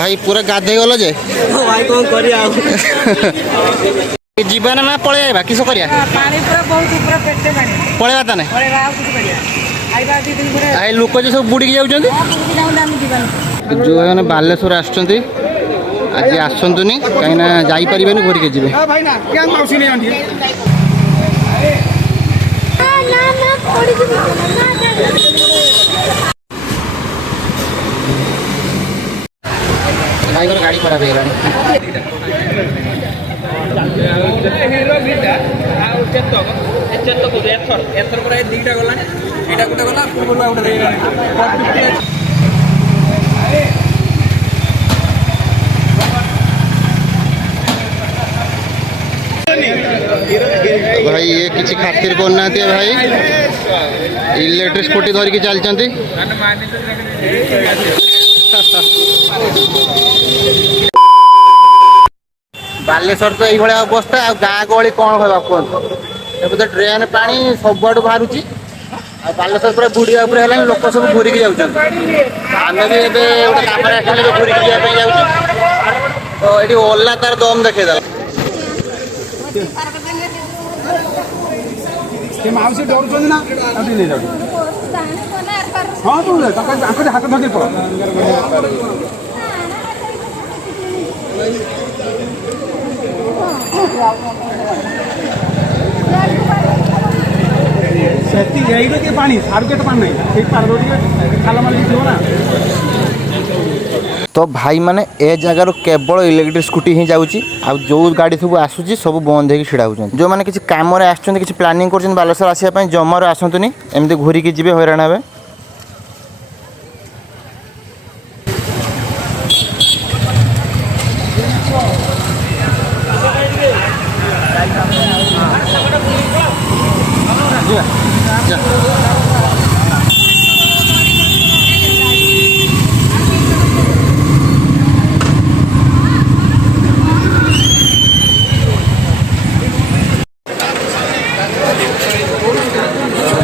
भाई पूरा गाधे गल जे भाई कौन करिया जीवन ना पळे आइबा किस करिया पानी पूरा बहुत ऊपर पेटे पानी पळेबा ताने पळेबा आ कुछ करिया आइबा दी दिन पूरा आइ लोक जे सब बुडी जाउछन्ती हम जीवन जो मैंने बालेश्वर आसुँच आज आसतुनि कहीं जापरें घूरिके जी भाई ना क्या मौसी नहीं आंटी भाई गाड़ी खराब है भाई ये किसी खातिर करना भाई इलेक्ट्रिक स्कूटी धरिकी चलती बालेश्वर तो ये अवस्था गाँ गहली कौन कहवा कहते तो ड्रेन पा सब आड़ बाहर बालेश्वर पूरा बुड़िया है लोक सब घूरिकी जामें भी गोटे कम घूरिकी जावाई जाऊँ तो ये ओला तार दम देखा माउसी डर ना नहीं जाऊ हाँ तू हाथ धरी से पानी सारू के पानी नहीं खाला माल ना तो भाई माने ए जगार केवल इलेक्ट्रिक स्कूटी ही जाऊँगी आ जो गाड़ी सब आसूँ सब बंद होकर छिड़ा हो जो मैंने किसी कम आस प्लानिंग कर बालेश्वर आसापी जमार आसतुनि एमती घूरिकी जी हैरान हे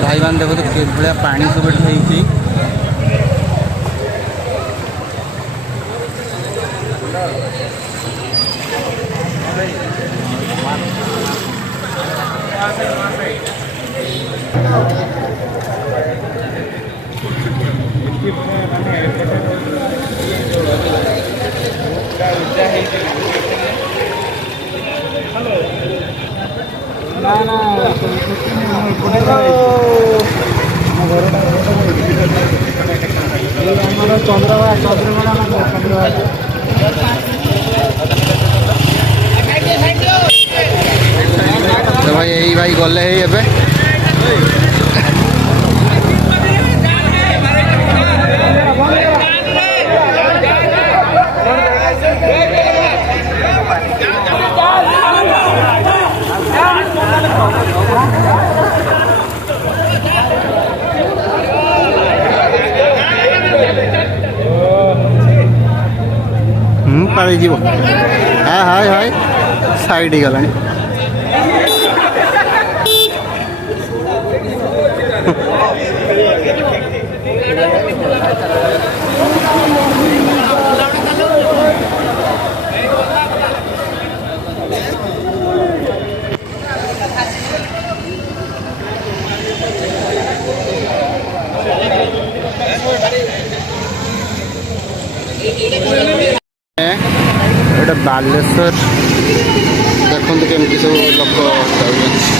भाई मान देखो तो भाया पानी सब ये तो भाई यही भाई गले है पाड़ी जीव हाँ हाय हाय साइड ही गला बालेश्वर देखते केमती सब लोक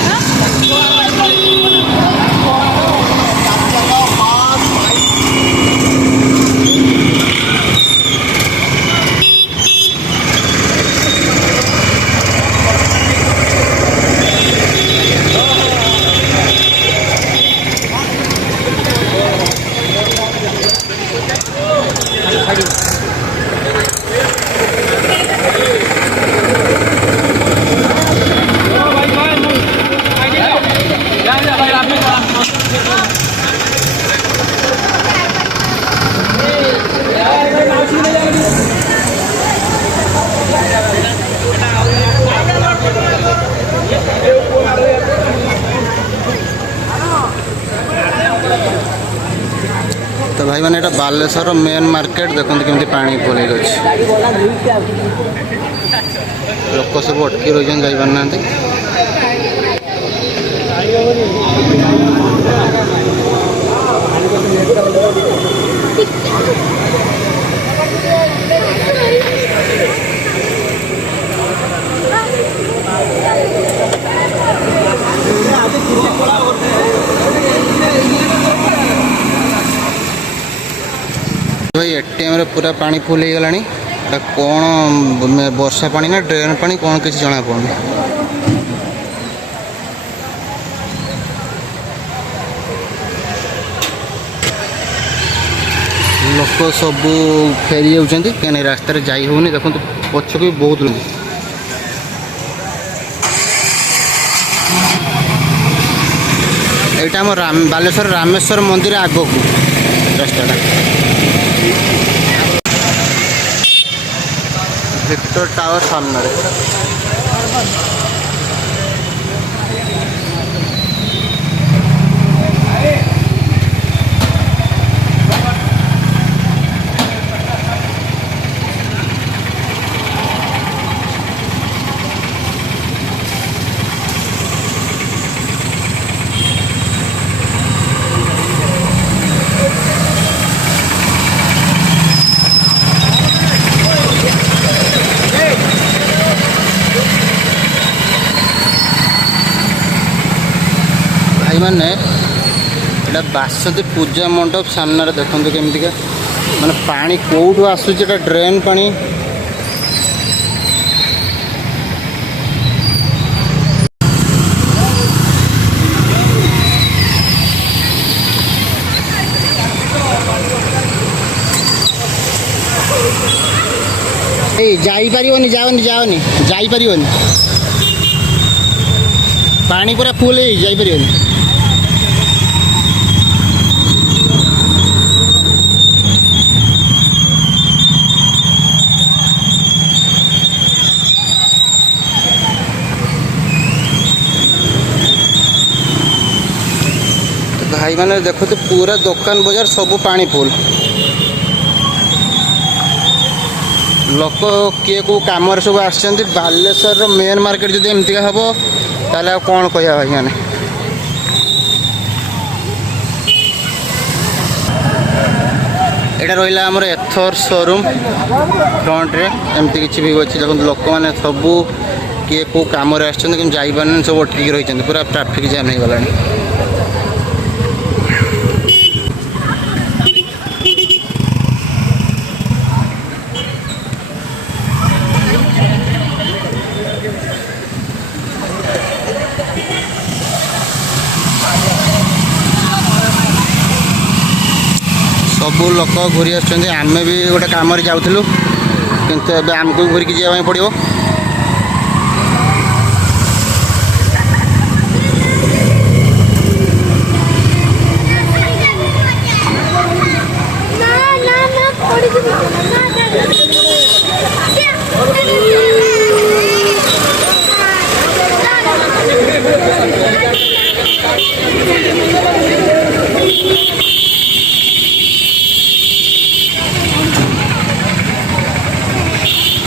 ଏଇଟା ବାଲେଶ୍ୱର ମେନ୍ ମାର୍କେଟ ଦେଖନ୍ତୁ କେମିତି ପାଣି ଫୁଲ୍ ହେଇକି ଅଛି। ଲୋକ ସବୁ ଅଟକି ରହିଛନ୍ତି ଯାଇପାରୁନାହାନ୍ତି। भाई एटीएम रे पूरा पानी फुल हो गलानी। कौन वर्षा पानी ना ड्रेन पानी कौन किसी जना पड़ुनी। लोक सब फेरी जाऊँच कहीं रास्तार जाई होनी देखो पछक भी बहुत लोग। यहाँ आम बालेश्वर रामेश्वर मंदिर आग को रास्ता विक्टर टावर सामने। भाई मैंने एटा बासंती पूजा मंडप सामने देखते केमतिका माने पानी कौटू आसूची ड्रेन पानी। जाई परिवनी जाओनी जाओनी जाई परिवनी पानी पूरा फुल है जाई परिवनी। भाई मैंने देखो तो पूरा दुकान बाजार सब पानी फुल। लोक किए को कम सब आसछन्ति बालेश्वर मेन मार्केट जब एमतिका हम ताले कौन कह भाई मैंने। यहाँ रहा आमर एथर शोरूम फ्रंट रे एमती किसी भी अच्छी देखो लोक मैंने सब किए को कम जापार सब अटक रही पूरा ट्राफिक जाम हो गला। सब लोक घूरी आम भी गोटे कम जाऊँ किंतु एबे आमको घूरिकी जावाई पड़ो।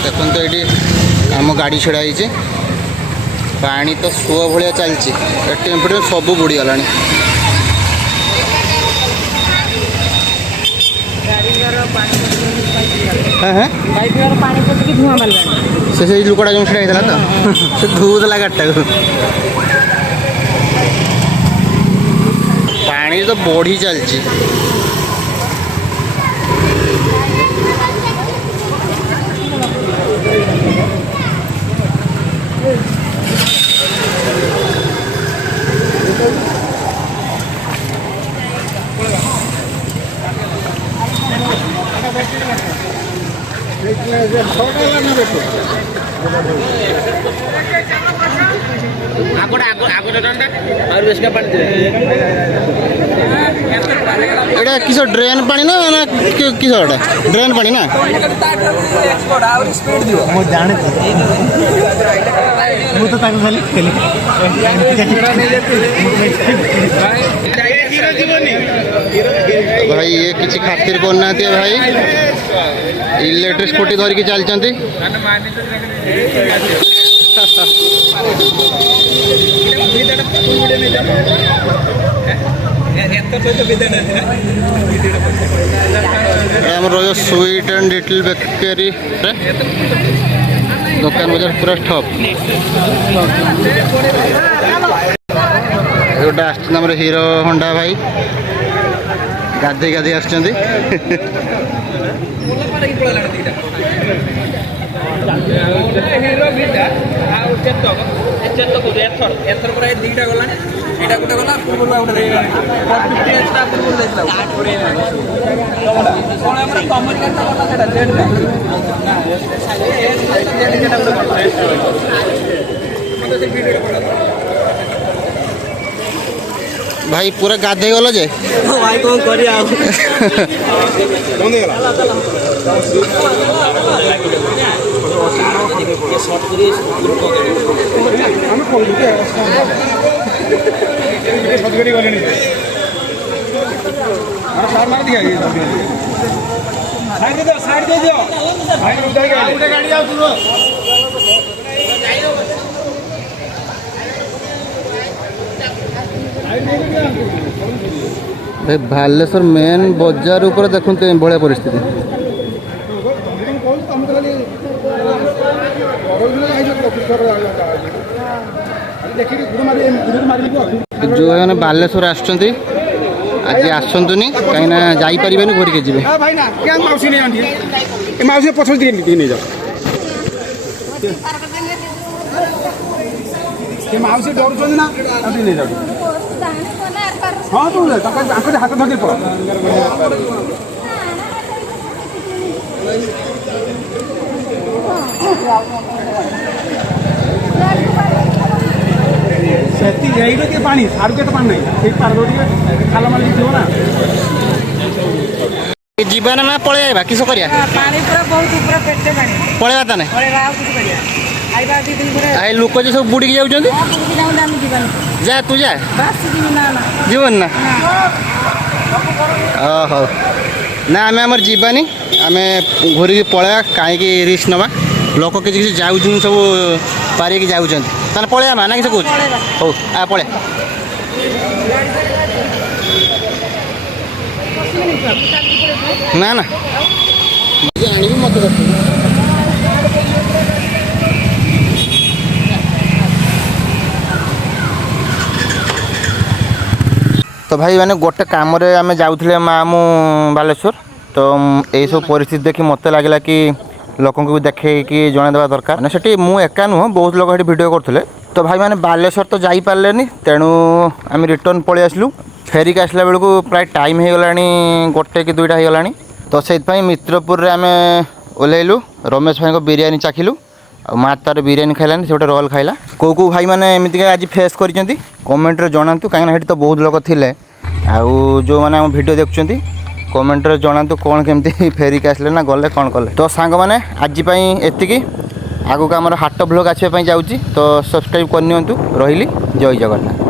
देखो तो ये आम गाड़ी छड़ा पानी तो सुआ भाया चलती टेम्परेचर सब बुड़ीगला। से लुकटा जो छड़ा तो से धुला गाड़टा पानी तो बढ़ी चलती। एटा किस ड्रेन पानी ना ना किस ड्रेन पानी ना मु जाने मु तो ताको खाली भाई ये किसी खातिर करना भाई इलेक्ट्रिक स्कूटी धरिकी चलती रही स्वीट एंड लिटिल बेकरी दुकान बजार पूरा ठप गोटे आम हीरो होंडा भाई गाधे गाधे आसुँच भाई पूरा गाधे गल जे भाई कौन करिया भाई बालेश्वर मेन बजार ऊपर देखते भाया परिस्थिति जो मैंने बालेश्वर आज आसतुनि कहीं जापर घर के जी माउसी डरुଛନ୍ତି ना नहीं जाओ हाँ तू हाथ धर पड़ा से पानी सारू के पानी नहीं पार खाल माल ना जीवन में पलैया किस कर पानी पूरा बहुत ऊपर पेटे पानी पलैया ताने पळेबा आ कुछ करिया आइबा दी दिन पूरा आई लोक जो सब बुड़ी जाऊँगी हम जीवन जा तू जा बस जीवन ना जीवन ना ओहो ना आम आम जीवानी आम घूरी पलैया कहीं रिस्क नवा लोक किसी जाऊँ सब पारिक जाऊँच पलैया ना कि कौन हो आ पलैया ना ना आनी मत तो भाई मैंने गोटे कम आम जाऊे मामू बालेश्वर तो यही सब परिस्थिति देखी मत लगला कि लोक को देखे कि जनईदेवा दरकार ना से मुझे एका नुह बहुत लोग भिड करते तो भाई मैंने बालेश्वर तो जापारे तेणु आम रिटर्न पलि आसलु फेरिक आसला बेलू प्राय टाइम हो गला गोटे कि दुईटा हो गला तो से मित्रपुर आम ओह्लैलु रमेश भाई को बिरियानी चाखिलु माँ तार बिरियानी खाइलानी से गोटे रोल खाइला को भाई मैंने एमती आज फेस कर कमेंट जनातु कहीं तो बहुत लोग थे आउ जो मैंने आम भिड देखुं कमेंट जनातु कौन केमती फेरिक आसले ना गले कौन कले तो सांग मैंने आज एतिकी आगू आम हाट ब्लॉग आसपा जाऊँगी तो सब्सक्राइब करनी रही जय जगन्नाथ।